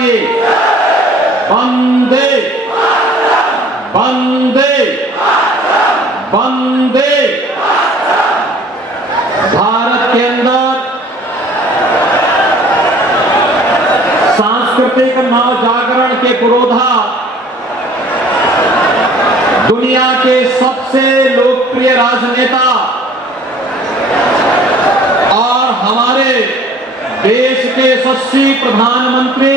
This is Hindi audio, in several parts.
की वंदे वंदे वंदे। भारत के अंदर सांस्कृतिक नवजागरण के पुरोधा दुनिया के सबसे लोकप्रिय राजनेता और हमारे देश के यशस्वी प्रधानमंत्री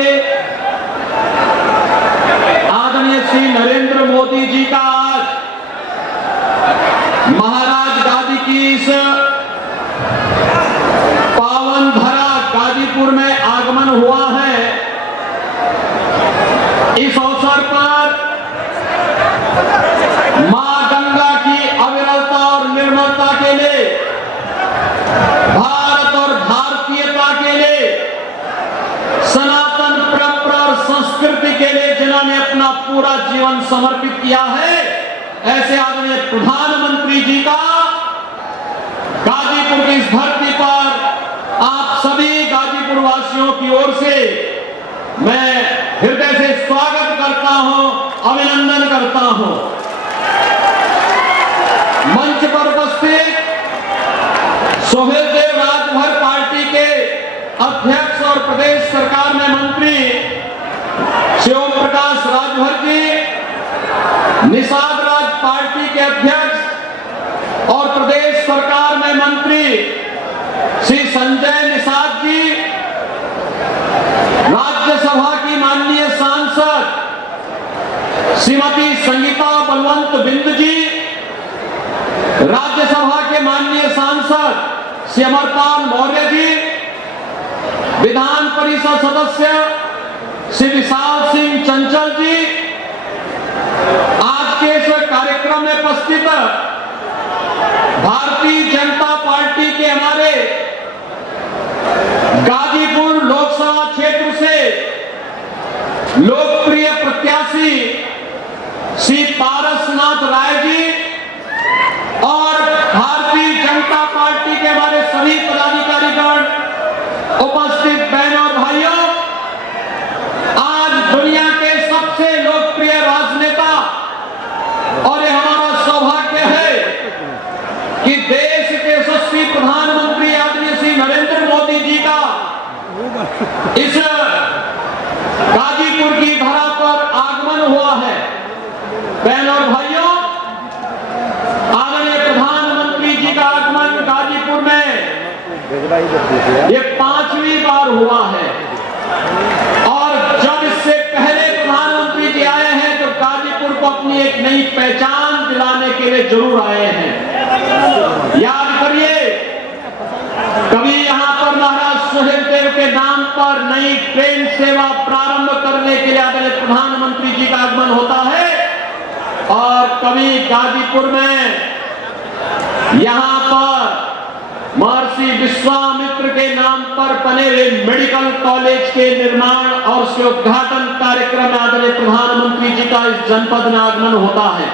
आदरणीय श्री नरेंद्र मोदी जी का आज महाराज गादी की इस पावन धरा गाजीपुर में आगमन हुआ है। इस अवसर पर मां गंगा की अविरलता और निर्मलता के लिए, भारत और भारतीयता के लिए, सनातन परंपरा और संस्कृति के लिए जिन्होंने अपना पूरा जीवन समर्पित किया है, ऐसे आदरणीय प्रधानमंत्री जी का गाजीपुर की इस धरती पर आप सभी गाजीपुर वासियों की ओर से मैं हृदय से स्वागत करता हूं, अभिनंदन करता हूं। मंच पर उपस्थित सुहेलदेव राजभर पार्टी के अध्यक्ष और प्रदेश सरकार में मंत्री श्री ओम प्रकाश राजभर जी, निषाद राज पार्टी के अध्यक्ष और प्रदेश सरकार में मंत्री श्री संजय निषाद जी, राज्यसभा की माननीय सांसद श्रीमती संगीता बलवंत बिंद जी, राज्यसभा के माननीय सांसद श्री अमरपाल मौर्य जी, विधान परिषद सदस्य श्री विशाल सिंह चंचल जी, आज के इस कार्यक्रम में उपस्थित भारतीय जनता पार्टी के हमारे गाजीपुर लोकसभा क्षेत्र से लोकप्रिय प्रत्याशी श्री पारसनाथ राय जी और भारतीय जनता पार्टी के हमारे सभी पदाधिकारीगण, उपस्थित बहनों और भाइयों, आज दुनिया के सबसे लोकप्रिय राजनेता और ये हमारा सौभाग्य है कि देश के यशस्वी प्रधानमंत्री आदरणीय श्री नरेंद्र मोदी जी का इस गाजीपुर की धरा पर आगमन हुआ है। बहनों और भाइयों, आदरणीय प्रधानमंत्री जी का आगमन गाजीपुर में ये 5वीं बार हुआ है और जब इससे पहले प्रधानमंत्री जी आए हैं तो गाजीपुर को अपनी एक नई पहचान दिलाने के लिए जरूर आए हैं। याद करिए, कभी यहाँ पर महाराज सुहेलदेव के नाम पर नई ट्रेन सेवा प्रारंभ करने के लिए आदरणीय प्रधानमंत्री जी का आगमन होता है और कभी गाजीपुर में यहाँ पर महर्षि विश्वामित्र के नाम पर बने हुए मेडिकल कॉलेज के निर्माण और उसके उद्घाटन कार्यक्रम में आदरणीय प्रधानमंत्री जी का इस जनपद में आगमन होता है।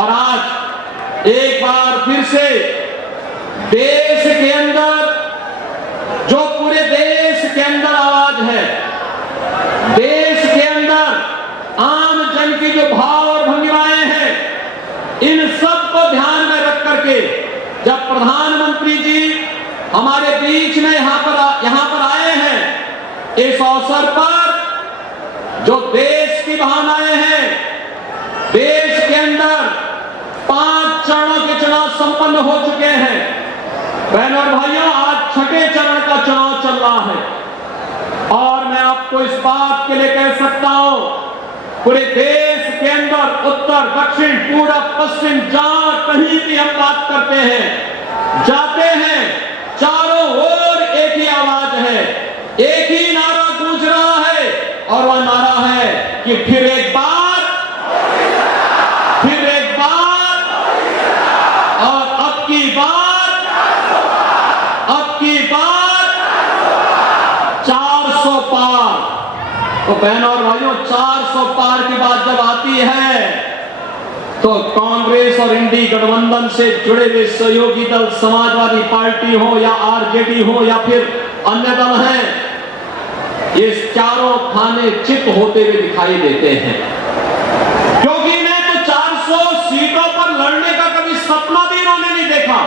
और आज एक बार फिर से देश के अंदर, जो पूरे देश के अंदर आवाज है, देश के अंदर आम जन की जो भाव और भंगिमाएं हैं, इन सब को ध्यान में रख करके जब प्रधानमंत्री जी हमारे बीच में यहाँ पर आए हैं, इस अवसर पर जो देश की भावनाएं हैं, देश के अंदर 5 चरणों के चुनाव संपन्न हो चुके हैं। बहनों और भाइयों, आज 6ठे चरण का चुनाव चल रहा है और मैं आपको इस बात के लिए कह सकता हूं, पूरे देश के अंदर उत्तर, दक्षिण, पूरब, पश्चिम, जहां कहीं भी हम बात करते हैं, जाते हैं, चारों ओर एक ही आवाज है, एक ही नारा गूंज रहा है और वह नारा है कि फिर एक बार और अब की बार 400 पार। तो बहनों और भाइयों, 400 पार की बात जब आती है तो कांग्रेस और इंडी गठबंधन से जुड़े हुए सहयोगी दल, समाजवादी पार्टी हो या आरजेडी हो या फिर अन्य दल हैं, ये चारों खाने चित होते हुए दिखाई देते हैं, क्योंकि मैं तो 400 सीटों पर लड़ने का कभी सपना भी इन्होंने नहीं देखा।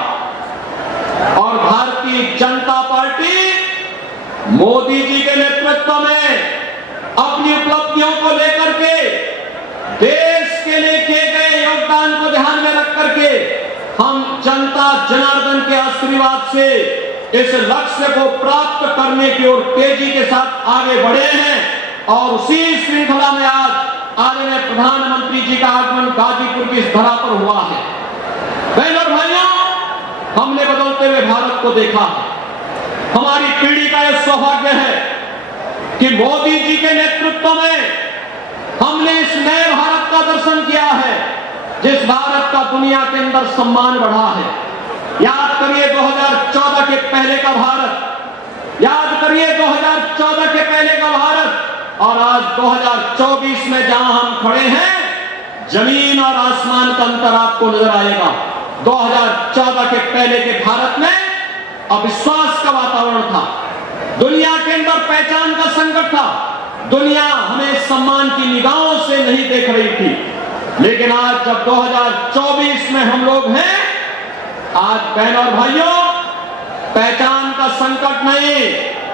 और भारतीय जनता पार्टी मोदी जी के नेतृत्व में अपनी उपलब्धियों को लेकर के, देश के लिए किए गए योगदान को ध्यान में रख करके हम जनता जनार्दन के आशीर्वाद से इस लक्ष्य को प्राप्त करने की ओर तेजी के साथ आगे बढ़े हैं। और उसी श्रृंखला में आज आदरणीय प्रधानमंत्री जी का आगमन गाजीपुर की इस धरा पर हुआ है। बहनों और भाइयों, हमने बदलते हुए भारत को देखा है। हमारी पीढ़ी का यह सौभाग्य है कि मोदी जी के नेतृत्व में हमने इस नए भारत का दर्शन किया है, जिस भारत का दुनिया के अंदर सम्मान बढ़ा है। याद करिए 2014 के पहले का भारत, याद करिए 2014 के पहले का भारत, और आज 2024 में जहां हम खड़े हैं, जमीन और आसमान का अंतर आपको नजर आएगा। 2014 के पहले के भारत में अविश्वास का वातावरण था, दुनिया के अंदर पहचान का संकट था, दुनिया हमें सम्मान की निगाहों से नहीं देख रही थी। लेकिन आज जब 2024 में हम लोग हैं, आज बहनों और भाइयों, पहचान का संकट नहीं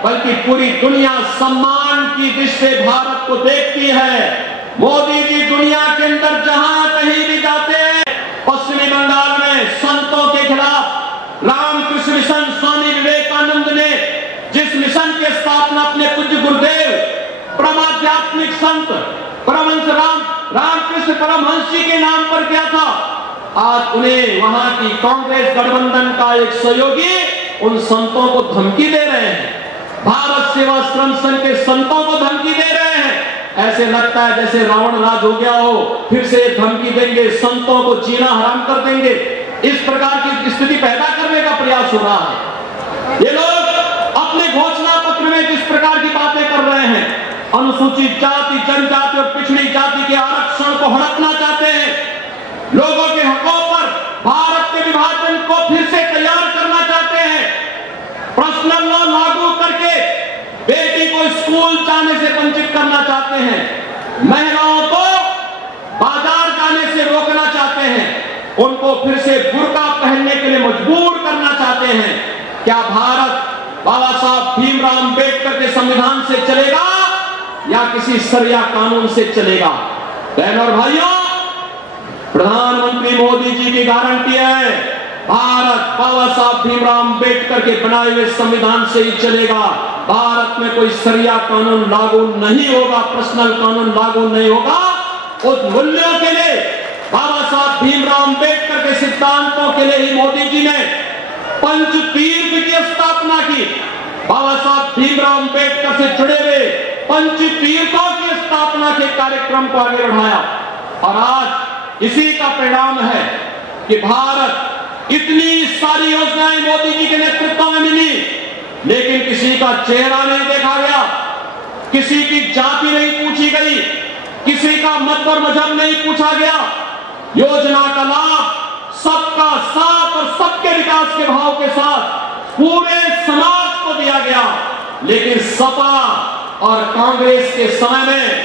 बल्कि पूरी दुनिया सम्मान की दृष्टि से भारत को देखती है। मोदी जी दुनिया के अंदर जहां कहीं भी जाते हैं, पश्चिमी बंगाल में संतों के खिलाफ रामकृष्ण मिशन स्वामी विवेकानंद ने जिस मिशन की स्थापना अपने पूज्य गुरुदेव परमाध्यात्मिक संत परमहंस रामकृष्ण परमहंस जी के नाम पर किया था, आज उन्हें वहां की कांग्रेस गठबंधन का एक सहयोगी उन संतों को धमकी दे रहे हैं, भारत सेवाश्रम संघ के संतों को धमकी दे रहे हैं। ऐसे लगता है जैसे रावण राज हो गया हो, फिर से धमकी देंगे, संतों को जीना हराम कर देंगे। इस प्रकार की स्थिति पैदा करने का प्रयास हो रहा है। ये लोग अपने घोषणा पत्र में जिस प्रकार की बातें कर रहे हैं, अनुसूचित जाति, जनजाति और पिछड़ी जाति के आरक्षण को हड़पना चाहते हैं, लोगों के हकों पर भारत के विभाजन को फिर से तैयार करना चाहते हैं, पर्सनल लॉ लागू करके बेटी को स्कूल जाने से वंचित करना चाहते हैं, महिलाओं को बाजार जाने से रोकना चाहते हैं, उनको फिर से बुर्का पहनने के लिए मजबूर करना चाहते हैं। क्या भारत बाबा साहब भीमराव अंबेडकर के संविधान से चलेगा या किसी सरिया कानून से चलेगा? बहनों और भाइयों, प्रधानमंत्री मोदी जी की गारंटी है, भारत बाबा साहब भीमराव अंबेडकर के बनाए हुए संविधान से ही चलेगा। भारत में कोई सरिया कानून लागू नहीं होगा, पर्सनल कानून लागू नहीं होगा। उस मूल्यों के लिए, बाबा साहब भीमराव अंबेडकर के सिद्धांतों के लिए ही मोदी जी ने पंचतीर्थ की स्थापना की। बाबा साहब भीमराव अंबेडकर से जुड़े हुए पंचतीर्थों की स्थापना के कार्यक्रम को आगे बढ़ाया, और आज इसी का परिणाम है कि भारत इतनी सारी योजनाएं मोदी जी के नेतृत्व में मिली, लेकिन किसी का चेहरा नहीं देखा गया, किसी की जाति नहीं पूछी गई, किसी का मत और मजहब नहीं पूछा गया। योजना का लाभ सबका साथ और सबके विकास के भाव के साथ पूरे समाज को दिया गया। लेकिन सपा और कांग्रेस के समय में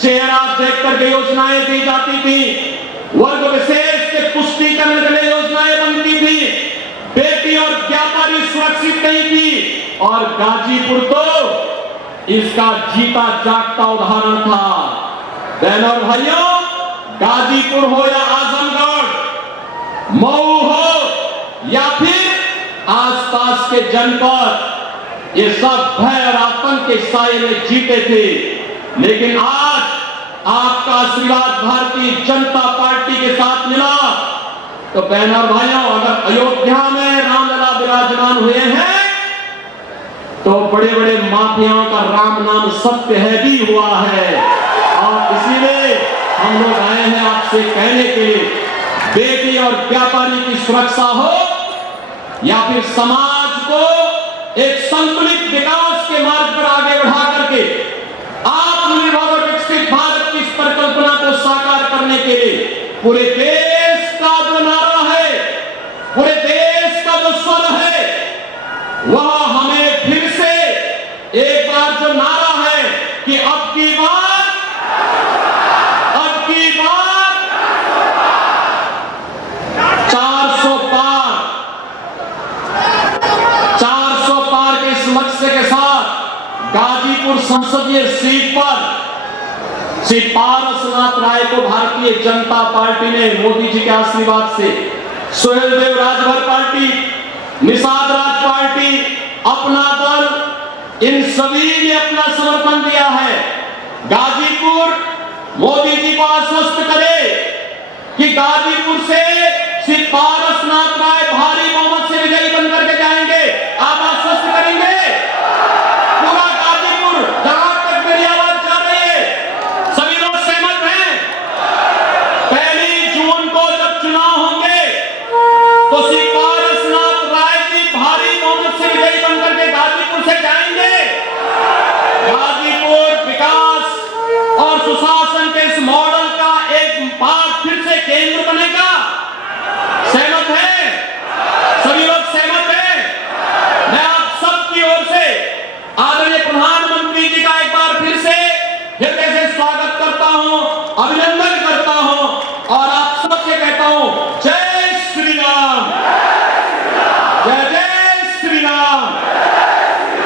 चेहरा देख करके योजनाएं दी जाती थी, वर्ग विशेष के पुष्टिकरण के लिए योजनाएं बनती थी, बेटी और व्यापारी सुरक्षित नहीं थी, और गाजीपुर तो इसका जीता जागता उदाहरण था। बहनों और भाइयों, गाजीपुर हो या आजमगढ़, मऊ हो या फिर आसपास के जनपद, ये सब भय और आतंक के साए में जीते थे। लेकिन आज आपका आशीर्वाद भारतीय जनता पार्टी के साथ मिला, तो बहनों और भाइयों, अगर अयोध्या में रामलला विराजमान हुए हैं, तो बड़े बड़े माफियाओं का राम नाम सत्य है भी हुआ है। और इसीलिए हम लोग आए हैं आपसे कहने के लिए, बेटी और व्यापारी की सुरक्षा हो या फिर समाज को एक संतुलित विकास के मार्ग पर आगे बढ़ा करके आत्मनिर्भर और विकसित भारत की इस परिकल्पना को साकार करने के लिए पूरे देश का जो नारा है, पूरे देश का जो स्वर है, वह हमें फिर से एक बार जो नारा है संसदीय सीट पर श्री पारसनाथ राय को भारतीय जनता पार्टी ने मोदी जी के आशीर्वाद से, सुहेलदेव राजभर पार्टी, निषाद राज पार्टी, अपना दल, इन सभी ने अपना समर्थन दिया है। गाजीपुर मोदी जी को आश्वस्त करे कि गाजीपुर से श्री पारसनाथ राय भारी बहुमत से विजयी बनकर के जाएंगे। आप आश्वस्त करेंगे? पूरा गाजीपुर, जहां तक मेरी आवाज जा रही है, सभी लोग सहमत हैं? 1 जून को जब चुनाव होंगे तो श्री पारसनाथ राय जी भारी बहुमत से विजयी बनकर के गाजीपुर से जाएंगे। गाजीपुर विकास और सुशासन के इस मॉडल का एक भाग फिर से केंद्र बनेगा। सहमत है? सभी लोग सहमत हैं? मैं आप सबकी ओर से आदरणीय प्रधानमंत्री जी का एक बार फिर से हृदय से स्वागत करता हूं, अभिनंदन